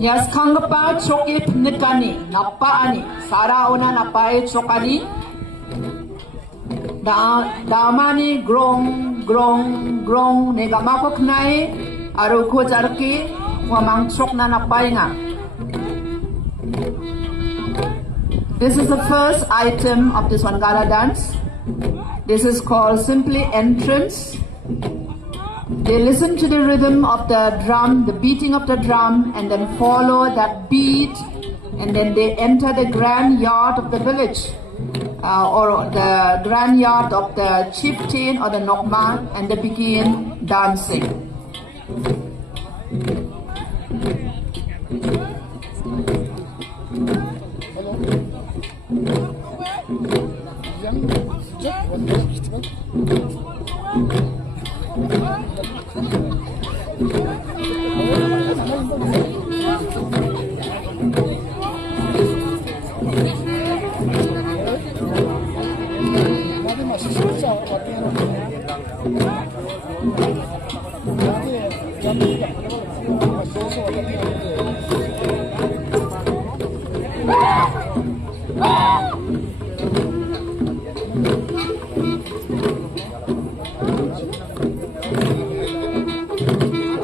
Yes, kangpa chokip nikani, napaani, sarauna napai chokani. Damani grong nega makok nai, aruko jarki, wamang chok na napai nga. This is the first item of this wangala dance. This is called simply entrance. They listen to the rhythm of the drum, the beating of the drum, and then follow that beat, and then they enter the grand yard of the village, or the grand yard of the chieftain or the nokma, and they begin dancing.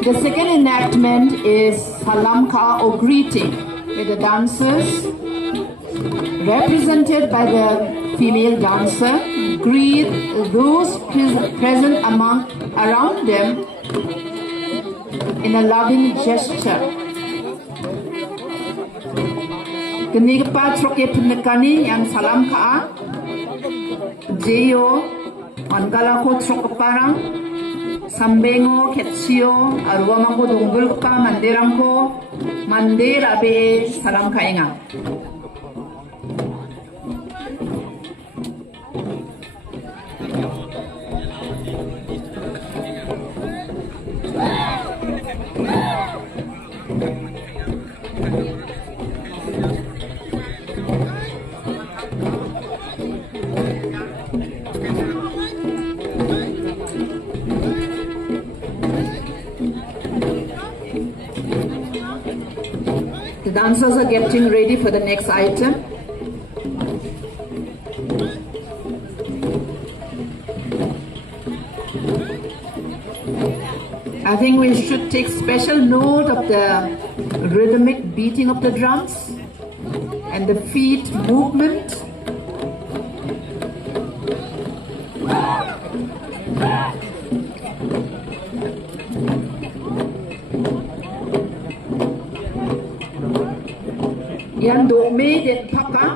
The second enactment is salamka or greeting, where the dancers, represented by the female dancer, greet those present around them in a loving gesture. Kenigpa troke penekani yang salam ka, jeyo, wangala ko troke parang, sambengo ketsio, arwama ko dunggul ka, mandirang ko, mandira be salam ka inga. The dancers are getting ready for the next item. I think we should take special note of the rhythmic beating of the drums and the feet movement. Yan dome den paka,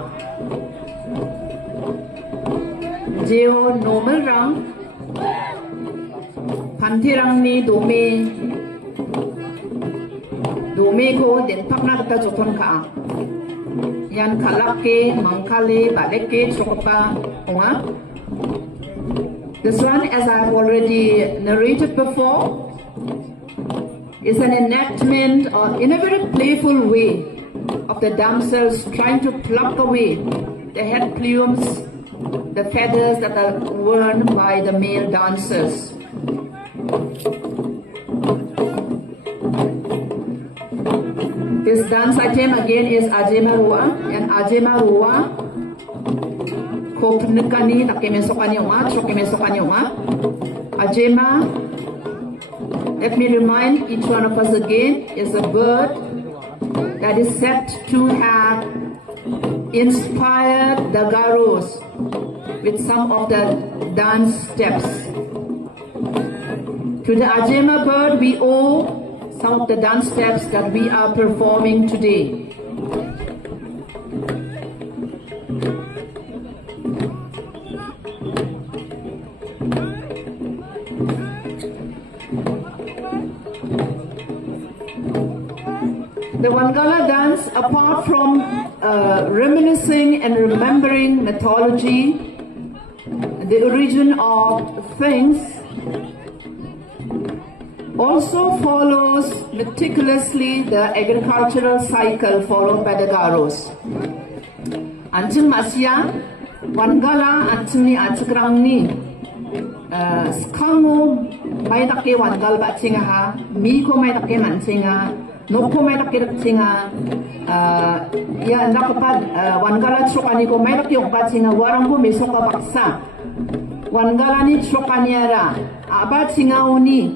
jeo normal rang, pantirang ni dome ko den pakna kata joton ka. Yan kalake, mangkale, baleke, chokopa, onga. This one, as I have already narrated before, is an enactment or in a very playful way of the damsels trying to pluck away the head plumes, the feathers that are worn by the male dancers. This dance item again is Ajema Rua, and Ajema Rua Kopnukani Takemesokanyoma, Chokemesokanyoma. Ajema, let me remind each one of us again, is a bird that is said to have inspired the Garos with some of the dance steps. To the Ajema bird, we owe some of the dance steps that we are performing today. The Wangala dance, apart from reminiscing and remembering mythology, the origin of things, also follows meticulously the agricultural cycle followed by the Garos. Anjing Masya, Wangala Anjing ni Anjakrang ni, skango may take wangal ba chinga ha, mi ko may take man chinga, no ko may take chinga, ya nakapad wangala chokani ko may take ba chinga, warang ko may soka baksa, wangala ni chokaniara, aba chinga oni,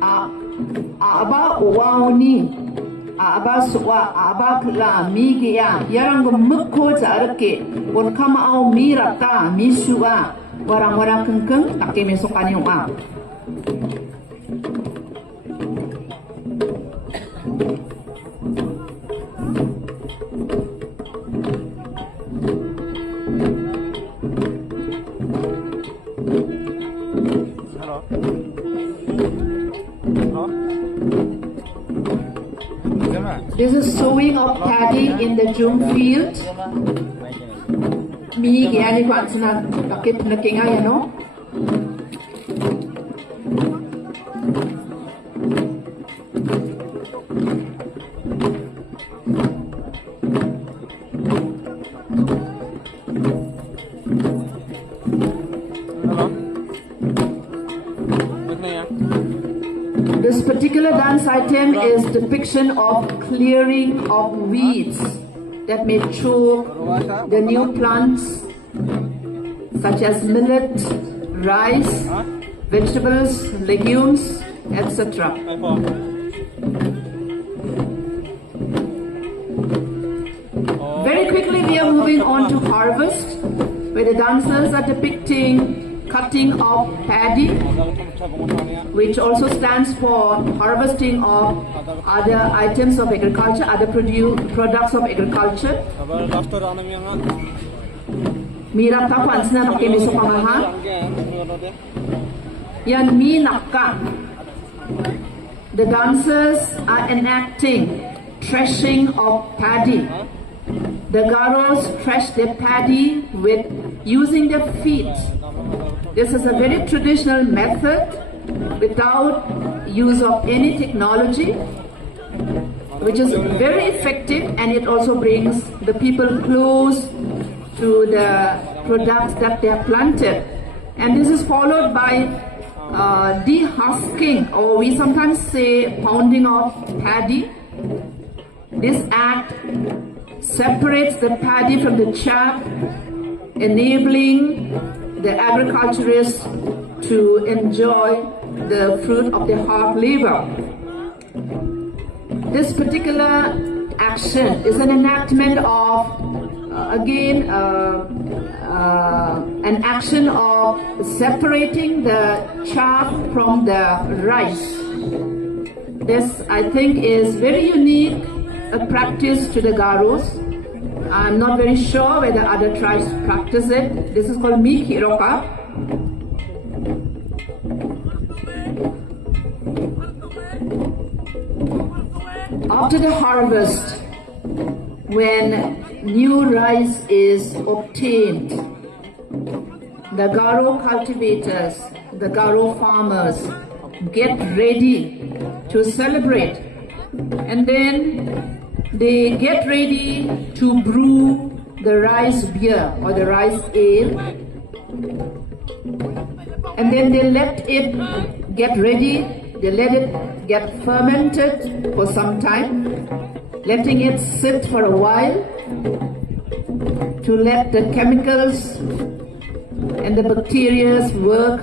aba uwa oni, aba suwa, aba kla mi kia, yarang ko mukko jarake, on kama au mi rata, mi suwa. Warang-warang kengkeng tak mesokan yung This is sowing of paddy in the June field. Mi gani ko ansana takip na kinga yan no. This particular dance item is depiction of clearing of weeds that may choke the new plants such as millet, rice, vegetables, legumes, etc. Very quickly we are moving on to harvest, where the dancers are depicting cutting of paddy, which also stands for harvesting of other items of agriculture, other products of agriculture. Mirap ta kwan sina nak kemi so pamaha. Yan mi nakka. The dancers are enacting threshing of paddy. The Garos thresh their paddy with using their feet. This is a very traditional method without use of any technology, which is very effective, and it also brings the people close to the products that they have planted. And this is followed by dehusking, or we sometimes say pounding of paddy. This act separates the paddy from the chaff, enabling the agriculturists to enjoy the fruit of their hard labor. This particular action is an enactment of, an action of separating the chaff from the rice. This, I think, is very unique, a practice to the Garos. I'm not very sure whether other tribes practice it. This is called mikiroka. After the harvest, when new rice is obtained, the Garo cultivators, the Garo farmers get ready to celebrate, and then they get ready to brew the rice beer or the rice ale, and then they let it get ready, they let it get fermented for some time, letting it sit for a while to let the chemicals and the bacteria work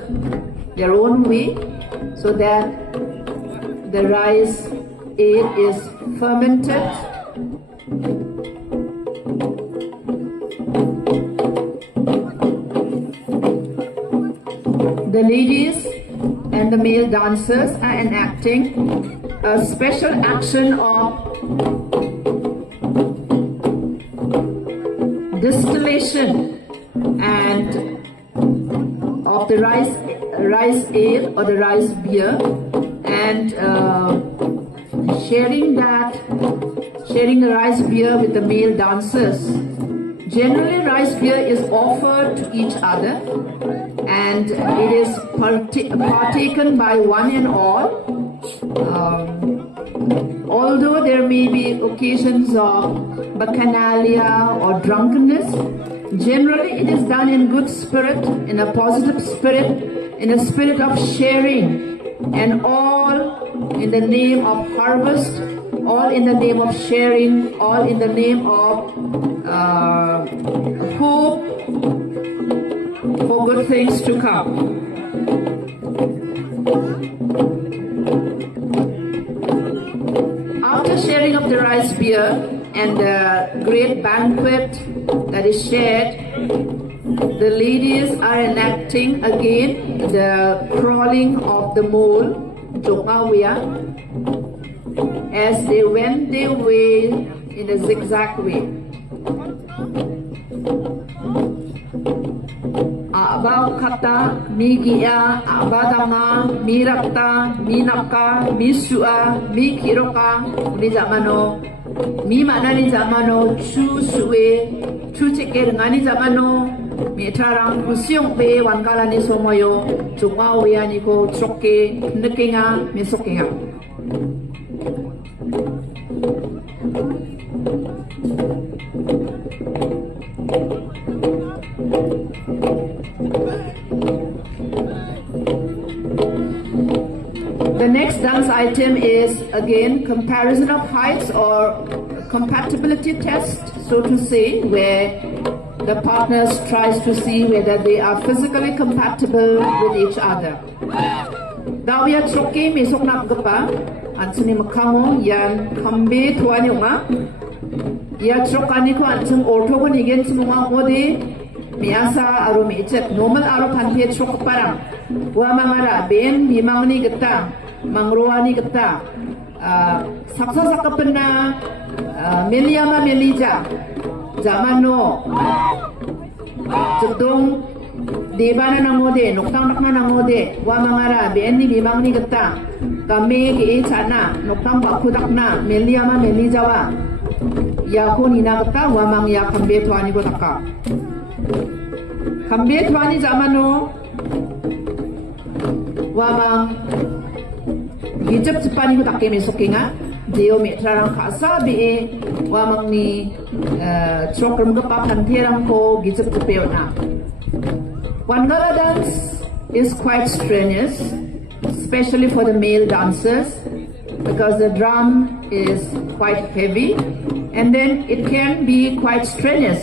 their own way, so that the rice ale is fermented. The ladies and the male dancers are enacting a special action of distillation and of the rice ale or the rice beer, and sharing the rice beer with the male dancers. Generally, rice beer is offered to each other, and it is partaken by one and all. Although there may be occasions of bacchanalia or drunkenness, Generally, it is done in good spirit, in a positive spirit, in a spirit of sharing, and all in the name of harvest, all in the name of sharing, all in the name of hope for good things to come. After sharing of the rice beer and the great banquet that is shared, the ladies are enacting again the crawling of the mole, Jokawia, as they went their way in a zigzag way. Abaw kata, migia, abadanga, mirakta, minaka, misua, mikiroka, ni zamano, mi mana ni zamano, chu suwe, chu ceke ngani zamano, mi tarang kusiong pe wangala ni somoyo, chunga wea ni ko choke, nekenga, mesokenga. The next dance item is again comparison of heights or compatibility test, so to say, where the partners tries to see whether they are physically compatible with each other. Dawya choki misok nakgapa ansuni makamo yan kambe tuani nga ya chokani ko ansung ortho ko nigen sumunga modi miasa aru micet normal aru panthe chok parang wa mangara ben bimangni geta mangroani geta saksa sakapna meliama melija zamano jedong debana nangode noktang nakna nangode wa mangara ben ni bimangni geta kame ke chana noktang bakudakna meliama melijawa ya ko nina geta wa mang ya kambe tuani ko takka kambe tuani zamano wa mang gijep cepani ko takke mesokinga deo metrarang khasa be wa mang ni chokram ko pa pantherang ko gijep cepeona. Wangala dance is quite strenuous, especially for the male dancers, because the drum is quite heavy and then it can be quite strenuous.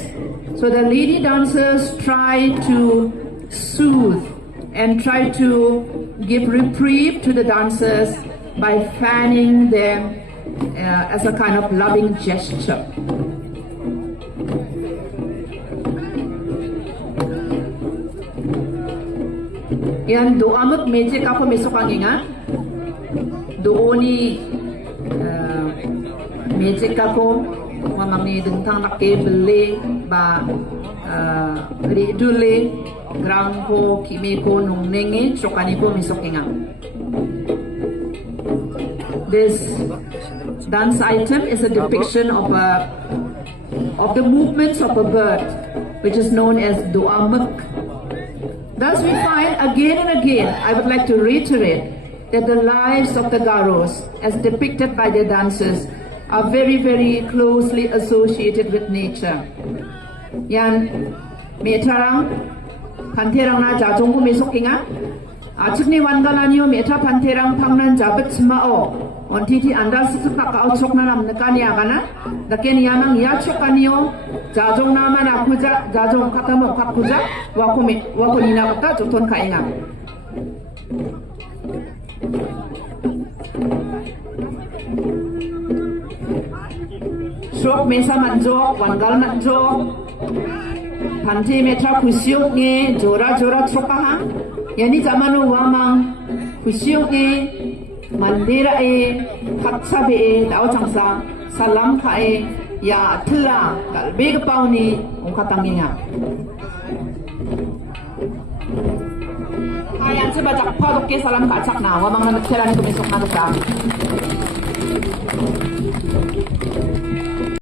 So the lady dancers try to soothe and try to give reprieve to the dancers by fanning them as a kind of loving gesture. Yan doamot meje kako mesokanginga dooni meje kako mamangni dengtang nakke bele ba ridule grang ko kimi ko nungnenge chokani ko mesokinga. This dance item is a depiction of the movements of a bird, which is known as doamuk. Thus we find again and again, I would like to reiterate, that the lives of the Garos, as depicted by their dances, are very, very closely associated with nature. Yan, metarang, panterang na jajong ko mesokinga, achikni wangalanyo meta panterang pangnan jabet smao, ontiti anda susuka kauchok na namnekani agana, daken yamang yachokanyo, jajong naman akuja, jajong katamo kakuja, wako nina kata joton kainga. Shok mesa manjok, wangal manjok, panti metra kusyok nge, jora chokahang, yani zamano wamang kusyok nge, mandira katsa dao changsa, salam kae, ya tla kalbe gapau ni ongkatanginga. Ayan sa bajak padok ke salam kacak na wamang nagkira ni kumisok na